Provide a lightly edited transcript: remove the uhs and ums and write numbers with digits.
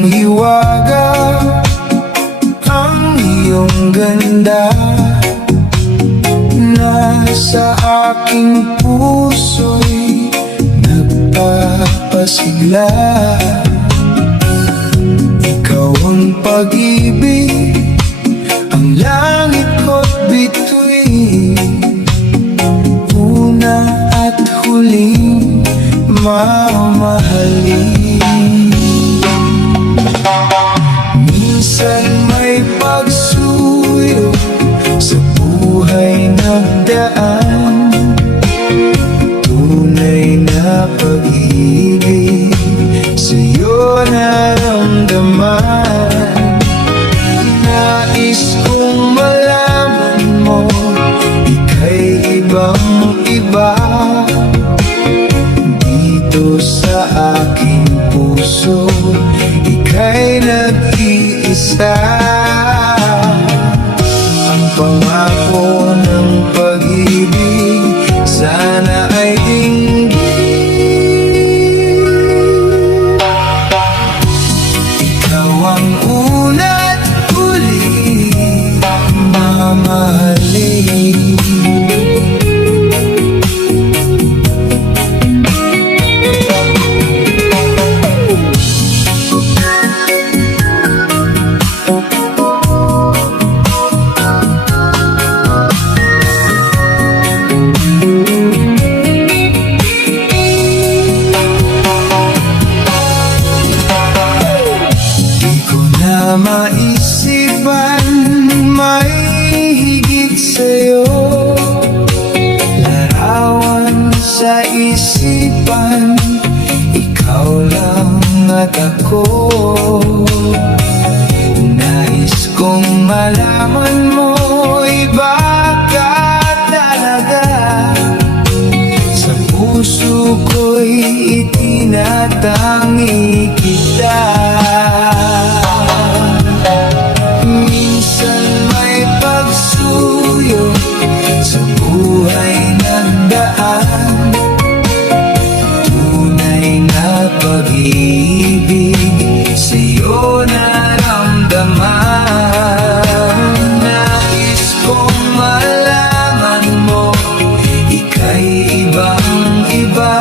Hiwaga ang iyong ganda, nasa aking puso'y nagpapasigla. Ikaw ang pag-ibig, ang langit ko't bituin, una at huling mamahalin. Minsan may pagsuyo sa buhay nagdaan, tunay na pag-ibig sa'yo naramdaman. Nais kong malaman mo, ika'y ibang-iba dito sa aking puso, ika'y nag-iisa. Ang pangako ng pag-ibig sana ay dinggin. Ikaw ang una't huli mamahalin. Maisipan may higit sa'yo, larawan sa isipan, ikaw lang at ako. Nais kong malaman mo, iba ka talaga. Sa puso ko'y itinatangi kita. Minsan may pagsuyo sa buhay nagdaan, tunay na pag-ibig sa'yo naramdaman. Nais kong malaman mo, ika'y ibang-iba